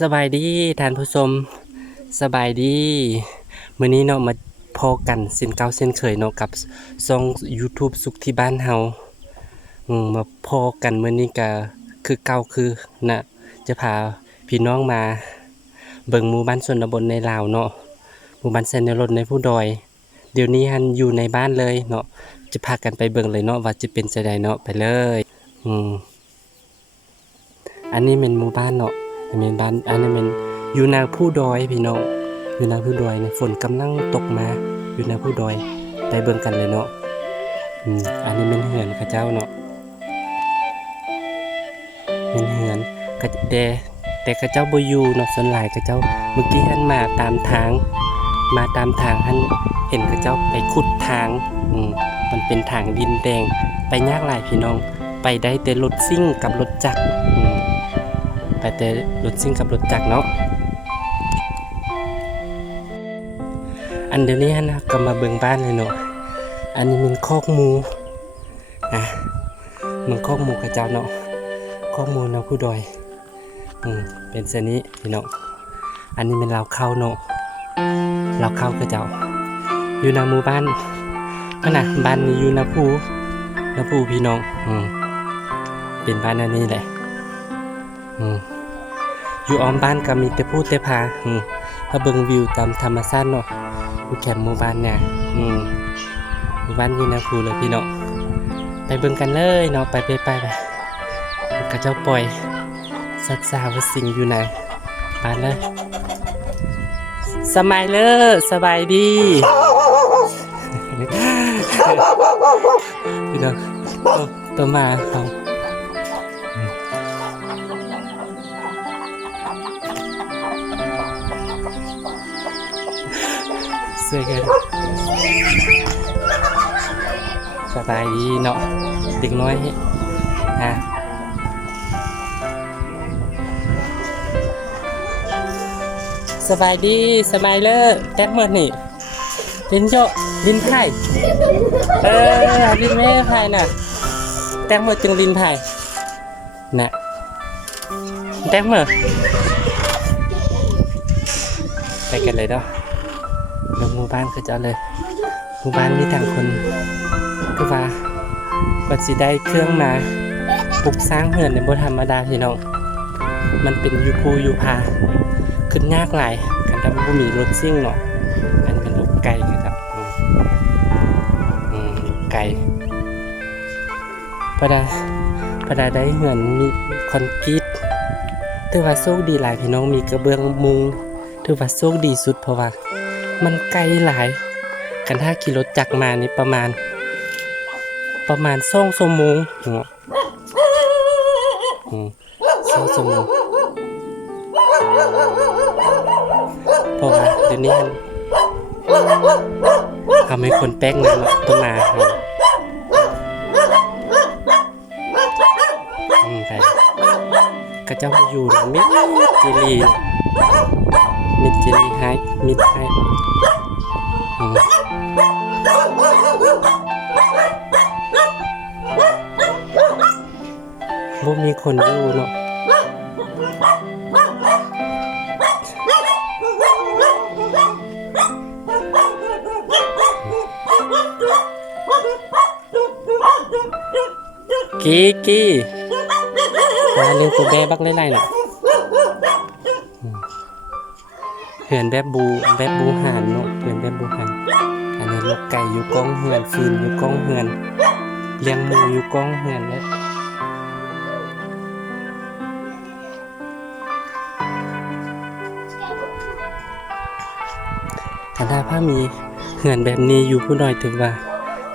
สบายดีท่านผู้ชมสบายดีมื้อนี้เนาะมาพอกันเส้นเก่าเส้นเคยเนาะกับช่อง YouTube สุขที่บ้านเฮามาพอกันมื้อนี้ก็คือเก่าคือน่ะจะพาพี่น้องมาเบิ่งหมู่บ้านชนบทในลาวเนาะหมู่บ้านแสนรถในผู้ดอยเดี๋ยวนี้หันอยู่ในบ้านเลยเนาะจะพากันไปเบิ่งเลยเนาะว่าจะเป็นจังไดเนาะไปเลยอันนี้เป็นหมู่บ้านเนาะอันนี้บ้านอันนี้เป็นอยู่นางผู้ดอยพี่น้องอยู่นางผู้ดอยเนี่ยฝนกำลังตกมาอยู่นางผู้ดอยไปเบิ่งกันเลยเนาะอันนี้เป็นเหือนเขาเจ้าเนาะเป็นเหือนก็แต่เขาเจ้าบ่อยู่เนาะส่วนหลายเขาเจ้าเมื่อกี้หันมาตามทางหันเห็นเขาเจ้าไปขุดทางมันเป็นทางดินแดงไปยากหลายพี่น้องไปได้แต่รถซิ่งกับรถจักรไปแต่รถซิ่งกับรถจักรเนาะอันเดี๋ยวนี้นะก็มาเบิ่งบ้านเลยเนาะอันนี้มันคอกหมูมันคอกหมูกระเจ้าเนาะคอกหมูนะผู้ดอยเป็นเสนี้พี่น้องอันนี้เป็นลาวเข้าเนาะลาวเข้ากระเจ้าอยู่ในหมู่บ้านขนาดบ้านนี้อยู่นาภูพี่น้องเป็นบ้านอันนี้แหละอยู่อ้อมบ้านก็มีแต่พูดแต่พาถ้าเบิ่งวิวตามธรรมชาติเนาะอยู่แคมป์หมู่บ้านเนี่ยหมู่บ้านอยู่นาภูเลยพี่น้องไปเบิ่งกันเลยเนาะไปกระเจ้าปล่อยสัตว์สาวสิ่งอยู่ไหนบ้านเลยสบายเลยสบายดีพี่น้องตัวมาเขาสวยกันสบายดีเนาะเด็กน้อยสบายดีสบายเลยแท็บเมื่อนี่ลินโจลินไผ่ลินแม่ไผ่น่ะแท็บเมื่อจึงลินไผ่น่ะแท็บเมื่อไปกันเลยเนาะลงหมู่บ้านก็จะเลยหมู่บ้านมีทางคนคือว่าก็สิได้เครื่องมาปลูกสร้างเหือนในบ่ธรรมดาพี่น้องมันเป็นยูภูยูพาขึ้นยากหลายกันถ้าบ่มีรถซิ่งเนาะอันเป็นลูกไก่ครับลูกไก่พอได้เหือนมีคอนกรีตถือว่าโชคดีหลายพี่น้องมีกระเบื้องมุงถือว่าโชคดีสุดเพราะว่ามันไกลหลายกันถ้าขี่รถจักรมานี่ประมาณ2 ชั่วโมง2 ชั่วโมงเพราะว่าเดี๋ยวนี้ทำให้คนแป้งนั้นต้องมาใช่กระเจ้าอยู่นะมิดจิลีให้มิดให้บ่มีคนอยู่เนาะกี้มาเลี้ยงตัวแบบักไล่ๆน่ะเหือนแบบบูห่านเนาะเหือนแบบบูห่านอันนี้ลูกไก่อยู่กองเหือนฟืนอยู่กองเหือนเลี้ยงหมูอยู่กองเหือนแล้วถ้าพ่อมีเหือนแบบนี้อยู่ผู้น้อยถือว่า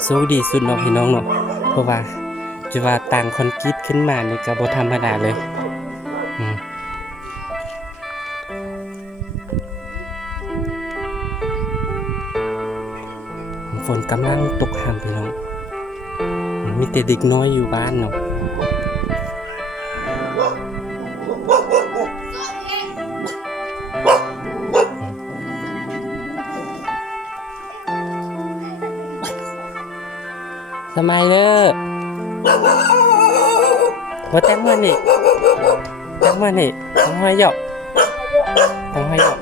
โชคดีสุดเนาะพี่น้องเนาะเพราะว่าจะว่าต่างคอนกรีตขึ้นมานี่ก็บ่ธรรมดาเลยฝนกำลังตกห่ำพี่น้องมีแต่เด็กน้อยอยู่บ้านเนาะสมัยเลยว่าแต้มเงินนี่ทำไมหยอก ต้องให้ออก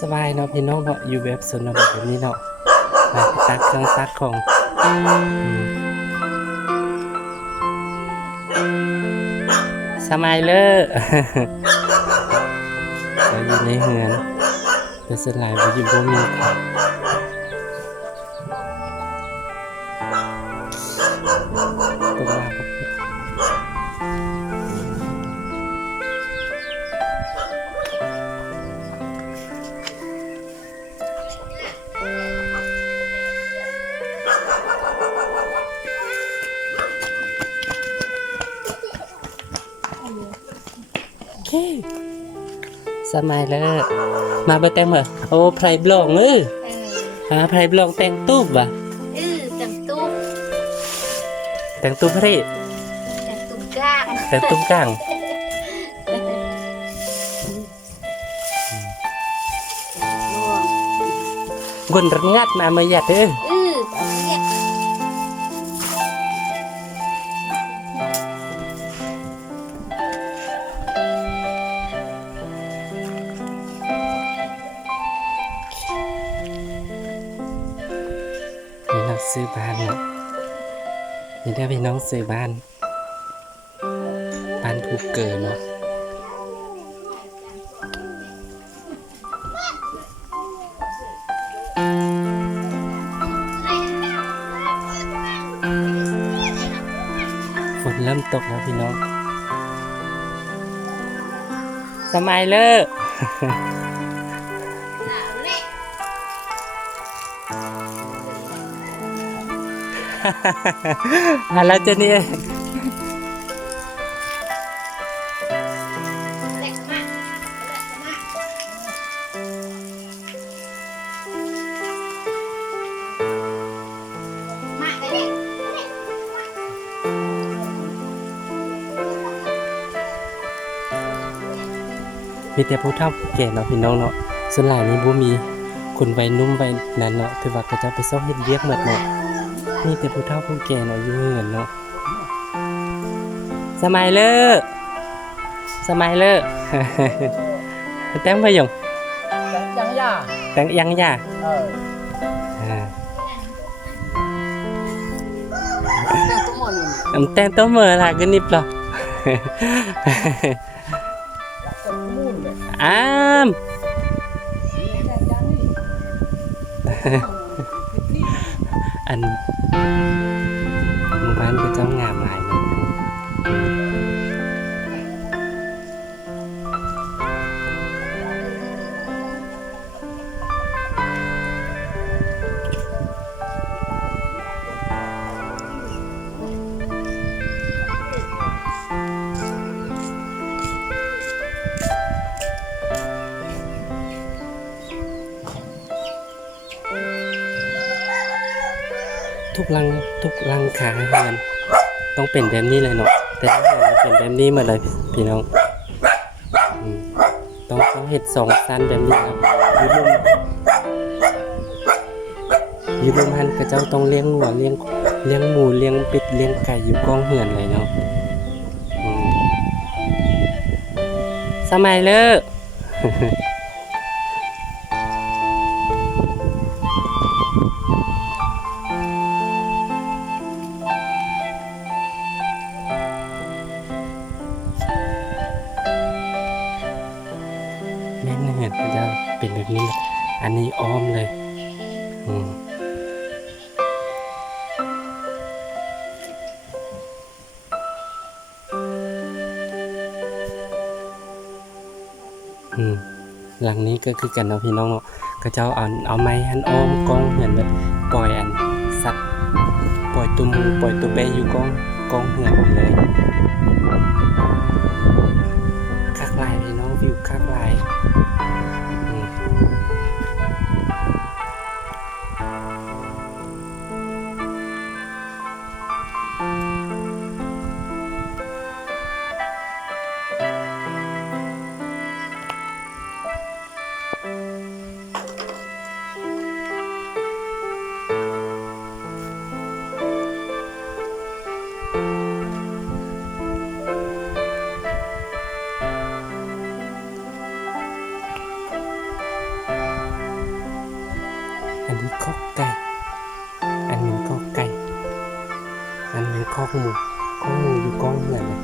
สบายเนาะพี่น้องเนาะอยู่แบบสนบทแบบนี้เนาะไปตักเครื่องตักของสบายเลยเราอยู่ในเฮือนแต่สลายบ่อยู่บ่มีตัวมาโอเคสมัยเลยมาไปแต่งเหรอโอ้ไพรบลองไพรบลองแต่งตูบว่ะแต่งตุ้ม แต่งตูบพระ แต่งตุ้มก้าง แต่งตูบกลางกวนรังงัดมาหยัดเนี่ยพี่น้องซื้อบ้านเนาะนี่ได้พี่น้องซื้อบ้านถูกเกินเนาะฝนเริ่มตกแล้วพี่น้องสมัยเลย แล้วจะนี่มีแต่ผู้เฒ่าผู้แก่เนาะพี่น้องเนาะส่วนหลายนี้บ่มีคนวัยนุ่มวัยนั้นเนาะถือว่าเขาจะไปซ่อมเฮ็ดเวียกหมดเนาะมีแต่ผู้เฒ่าผู้แก่เนาะอยู่เฮือนเนาะสมัยเลิกแต่งไปยังแต่งยังย่าแต่งตัวเหมือนล่ะก็นิบหรออ้ามอันหมู่บ้านก็เจ้างามหลายเนาะทุกลังขาเฮือนต้องเป็นแบบนี้เลยเนาะแต่ถ้ามันเป็นแบบนี้มาเลยพี่น้องต้องเฮ็ด2ชั้นแบบนี้ครับอยู่รุมหันก็เจ้าต้องเลี้ยงวัวเลี้ยงหมูเลี้ยงเป็ดเลี้ยงไก่อยู่กองเฮือนเลยเนาะสมัยเลิกแม่นเห็ดก็จะเป็นแบบนี้อันนี้อ้อมเลยหลังนี้ก็คือกันเนาะพี่น้องเนาะก็เจ้าเอาไม้หันอ้อมกองเหมือนแบบปล่อยอันสัตว์ปล่อยตัวเปอยู่กองเหือนเลยคักลายพี่น้องวิวคักลาย นนี้คอกไก่อันนี้คอกไก่อันนี้คอกหมูอยู่กองเหือนเลย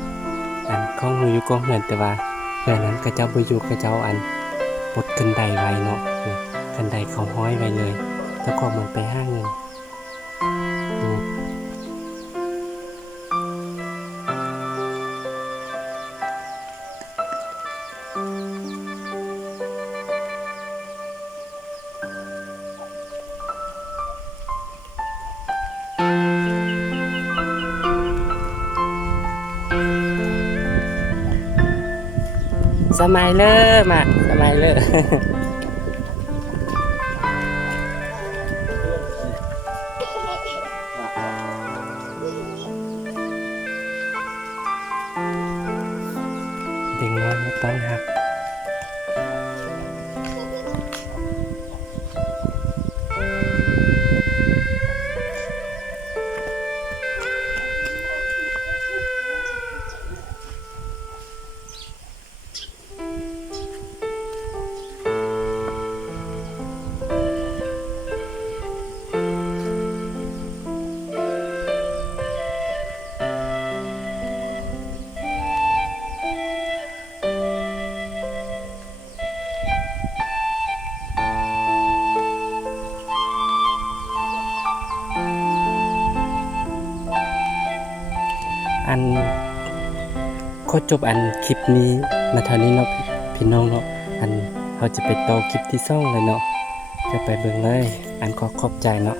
อันคอกหมูอยู่กองเหือนแต่ว่าเหือนนั้นกระเจ้าบ่อยู่กระเจ้าอันปลดขึ้นไดไว้เนาะขึ้นไดเขาห้อยไว้เลยแล้วก็มันไปห้างเงินสมัยเลยมาสมัยเลยเด็กน้อยมาต้อนรับอันขอจบอันคลิปนี้มาเท่านี้เนาะพี่น้องเนาะอันเขาจะไปต่อคลิปที่2เลยเนาะจะไปเบิ่งเลยอันขอบใจเนาะ